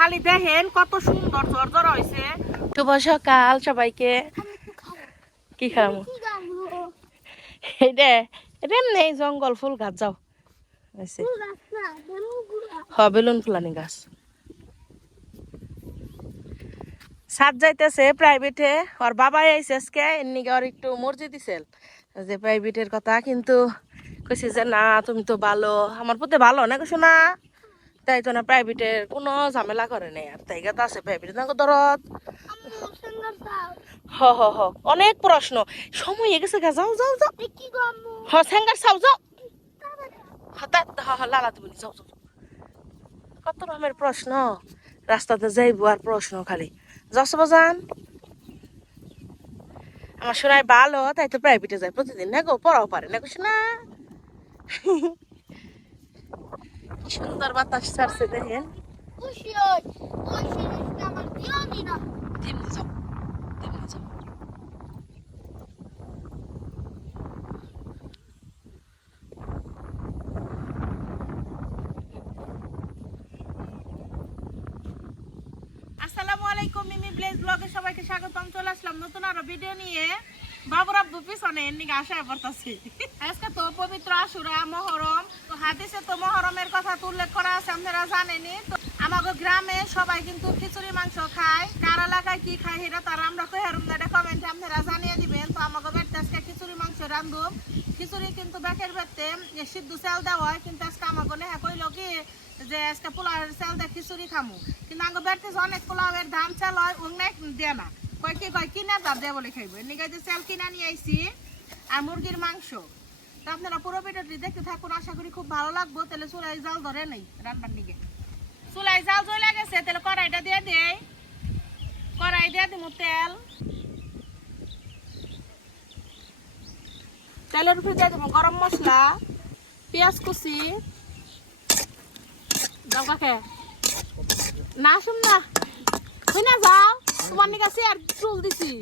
খালি দেখেন কত সুন্দর ঝরঝর হয়েছে শুভ সকাল সবাইকে। কি খাব? এই দে এটা নেই জঙ্গল ফুল গাছ যাও। হ বেলুন ফুলানি গাছ। সাত যাইতেছে প্রাইভেটে ওর বাবাই আইসে আজকে এমনিকে ওর একটু মর্জি দিছিল যে প্রাইভেটের কথা কিন্তু কইছে যে না তুমি তো ভালো আমার প্রতি ভালো না কইছো না তাই তো না প্রাইভেটের কোনো ঝামেলা করে নাই। আর তাই তো আছে প্রাইভেটে না দরদ হ হ হ। অনেক প্রশ্ন। সময় গেছে গা, যাও যাও যাও। হ স্যাঙ্গার চাও, যাও। হ হ লালা তুমি যাও যাও। কত রকমের প্রশ্ন। রাস্তাতে যাইবো আর প্রশ্ন খালি। যাচ্ছ বাজান? আমার শোনায় ভালো, তাই তো প্রাইভেটে যায় প্রতিদিন না গো, পড়াও পারে না কিছু না। কি সুন্দর বাতাস ছাড়ছে দেখেন আসসালামু আলাইকুম মিমি ব্লেজ ব্লগে সবাইকে স্বাগতম। চলে আসলাম নতুন আরও ভিডিও নিয়ে। বাবুর আব্বু পিছনে এর নিকে আশায় পড়তাছি। আজকে তো পবিত্র আশুরা মহরম। হাদিসে তো মহরমের কথা তো উল্লেখ করা আছে, আপনারা জানেনি তো আমাদের গ্রামে সবাই কিন্তু খিচুড়ি, মাংস খায়। কার এলাকায় কি খায় সেটা তার আমরা তো হেরুম না কমেন্টে আপনারা জানিয়ে দিবেন। তো আমাকে বাড়িতে আজকে খিচুড়ি, মাংস রান্ধুম। খিচুড়ি কিন্তু বেকের বেড়তে সিদ্ধ চাল দেওয়া হয়, কিন্তু আজকে আমাকে নেহা কইল কি যে আজকে পোলাওয়ের চাল দিয়ে খিচুড়ি খামু। কিন্তু আমাকে বাড়তে অনেক পোলাওয়ের ধান চাল হয় ওগুলো দিয়ে না। কয় কি, কয় কিনা দাম দিয়ে বলে খাইবো। এর যে চাল কিনা নিয়ে আইছি, আর মুরগির মাংস। তো আপনারা পুরো ভিডিওটি দেখতে থাকুন, আশা করি খুব ভালো লাগবো। তাহলে চুলাই জাল ধরে নেই রান্নার দিকে। চুলাই জাল জ্বলে গেছে, তাহলে কড়াইটা দিয়ে দেই। কড়াই দিয়ে দিব তেল। তেলের উপরে দিয়ে দেবো গরম মশলা, পেঁয়াজ কুচি। দাও কাকে? না, শুন না। তুই না যাও। তোমার নিকে চেয়ার চুল দিছি।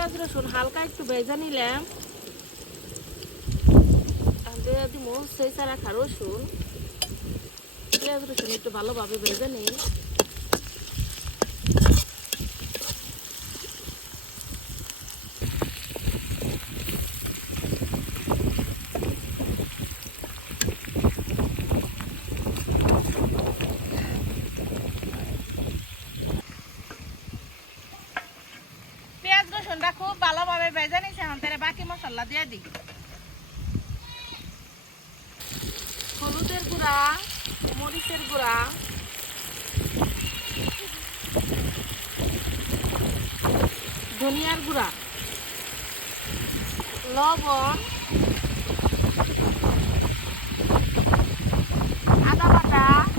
পেঁয়াজ রসুন হালকা একটু ভেজে নিলাম। দিব সেই সারা খা রসুন। পেঁয়াজ রসুন একটু ভালোভাবে ভেজে নিই পেঁয়াজ রসুনটা খুব ভালোভাবে ভেজে নিয়েছি এখন তাহলে বাকি মশলা দিয়ে দিই হলুদের গুঁড়া মরিচের গুঁড়া। ধনিয়ার গুঁড়া। লবণ। আদা বাটা।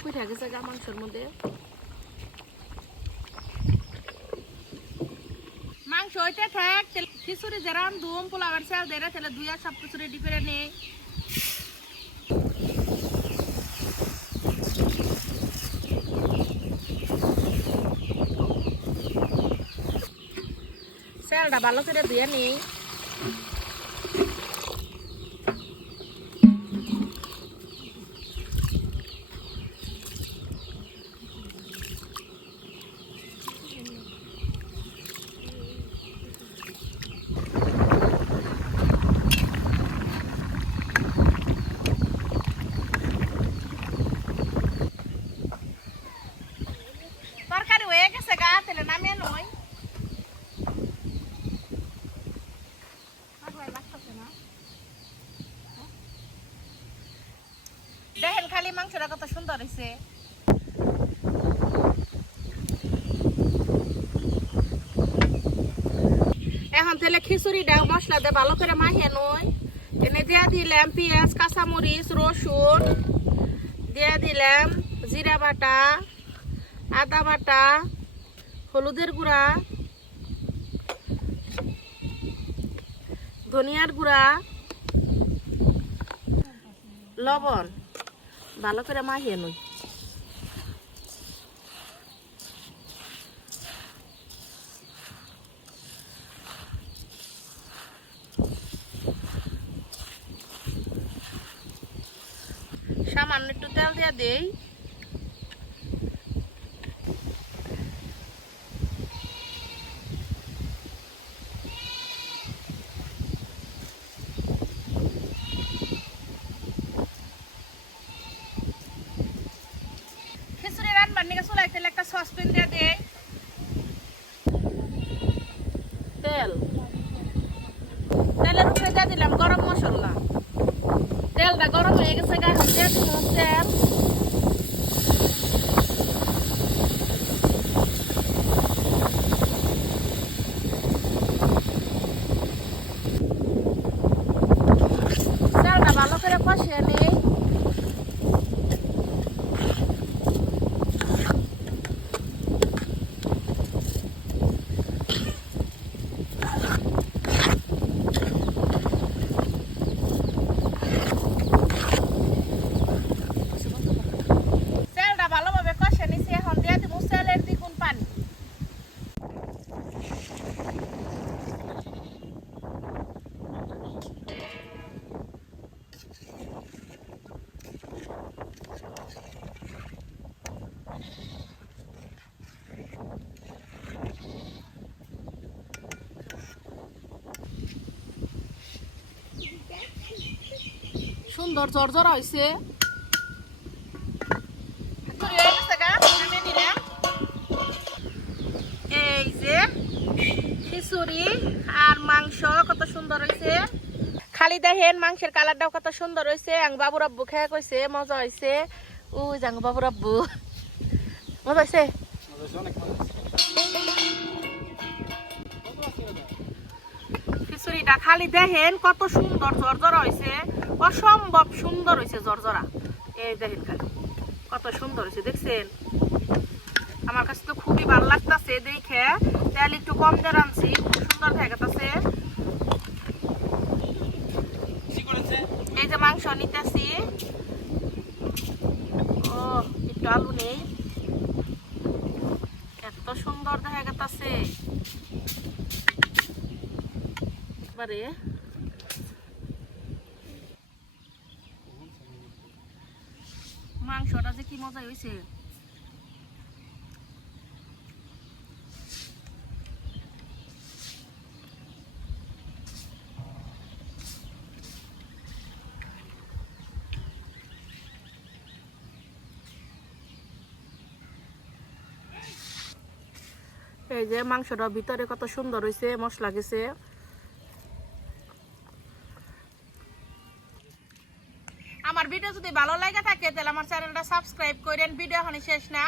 উঠে গেছে গা মাংসের মধ্যে? মাংস হইতে থাক খিচুড়ি যেরাম ধুম পোলাওয়ার চাল দেরে তাহলে দুই আর সব কিছু রেডি করে নেই চালটা ভালো করে ধুয়ে নিই তরকারি হয়ে গেছে গা তেলে নামিয়ে নই দেখেন খালি মাংসটা কত সুন্দর হয়েছে এখন তাহলে খিচুড়িটা মশলা দিয়ে ভালো করে মাখিয়ে নই এনে দিয়ে দিলাম পেঁয়াজ, কাঁচামরিচ, রসুন। দিয়ে দিলাম জিরা বাটা, আদা বাটা, হলুদের গুঁড়া, ধনিয়ার গুঁড়া, লবণ। ভালো করে মাখিয়ে নই সামান্য একটু তেল দিয়ে দেই খিচুড়ি রান্নার নিকে চুলাই তেলে একটা সসপ্যান দিয়ে দেই তেল তেলের উপরে দিয়ে দিলাম গরম মশলা তেলটা গরম হয়ে গেছে গা দিয়ে দিলাম তেল তেলটা ভালো করে কষিয়ে নিই তেলটা ভালোভাবে কষে নিছি এখন দিয়ে দিব তেলের দ্বিগুণ পানি সুন্দর জর্জরা হয়েছে হয়ে। এই যে খিচুড়ি আর মাংস কত সুন্দর হয়েছে খালি দেখেন মাংসের কালারটাও কত সুন্দর হয়েছে আং বাবুর আব্বু খেয়ে কইছে মজা হয়েছে ওই যাং বাবুর আব্বু মজা হয়েছে খিচুড়িটা খালি দেখেন কত সুন্দর জর্জরা হয়েছে অসম্ভব সুন্দর হয়েছে জর্জরা। এই দেখেন খালি কত সুন্দর হয়েছে দেখছেন? আমার কাছে তো খুবই ভালো লাগতেছে দেখে। তেল একটু কম দিয়ে রাঁধছি খুব সুন্দর দেখাতেছে এই যে মাংস নিতেছি। ও একটু আলু নেই। এত সুন্দর দেখা গেতাছে। এবারে মাংসটা যে কি মজা হয়েছে? এই যে মাংসটা ভিতরে কত সুন্দর হয়েছে মশলা গেছে। সাবস্ক্রাইব করেন ভিডিও এখন শেষ না।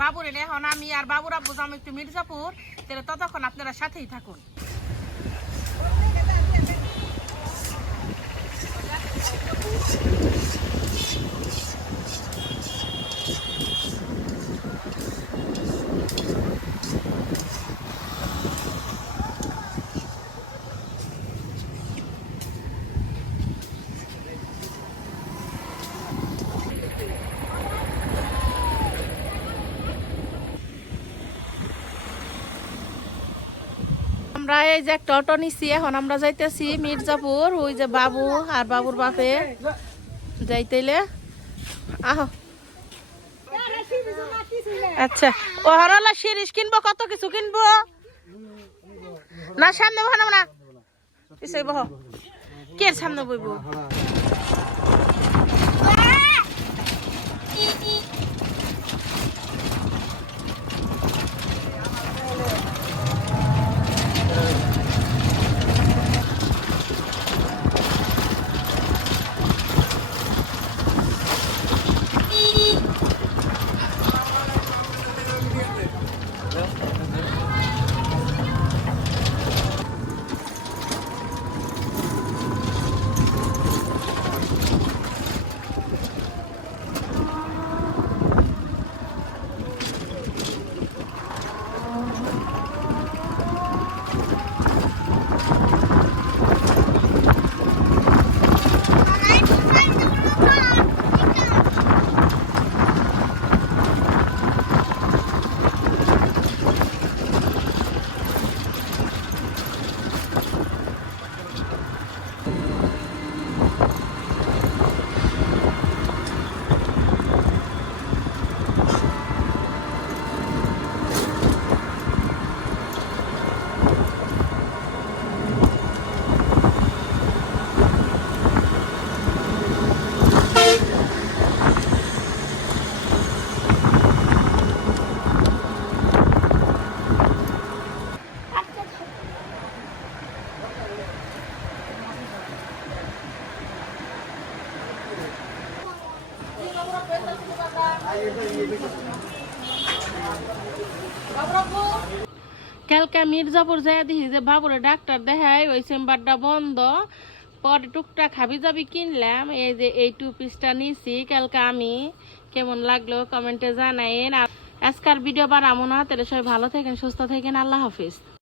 বাবুর এনে এখন আমি আর বাবুর আব্বু যাব একটু মির্জাপুর। তাহলে ততক্ষণ আপনারা সাথেই থাকুন। আমরা এই যে একটা অটো নিছি, এখন আমরা যাইতেছি মির্জাপুর, ওই যে বাবু আর বাবুর বাপে। যাইতেলে আহ। আচ্ছা ও হরলা সিরিজ কিনবো কত কিছু? কিনবো? না, সামনে বহ না বহ। কে সামনে বইবো? কালকে মির্জাপুর যাই দেখি যে বাবুরে ডাক্তার দেখাই ওই চেম্বারটা বন্ধ। পরে টুকটাক খাবি যাবি কিনলাম, এই যে এই টু পিসটা নিছি। কালকে আমি কেমন লাগল কমেন্টে জানাইন। আজকাল ভিডিও বানাবো না, তাহলে সবাই ভালো থাকেন, সুস্থ থাকেন, আল্লাহ হাফিজ।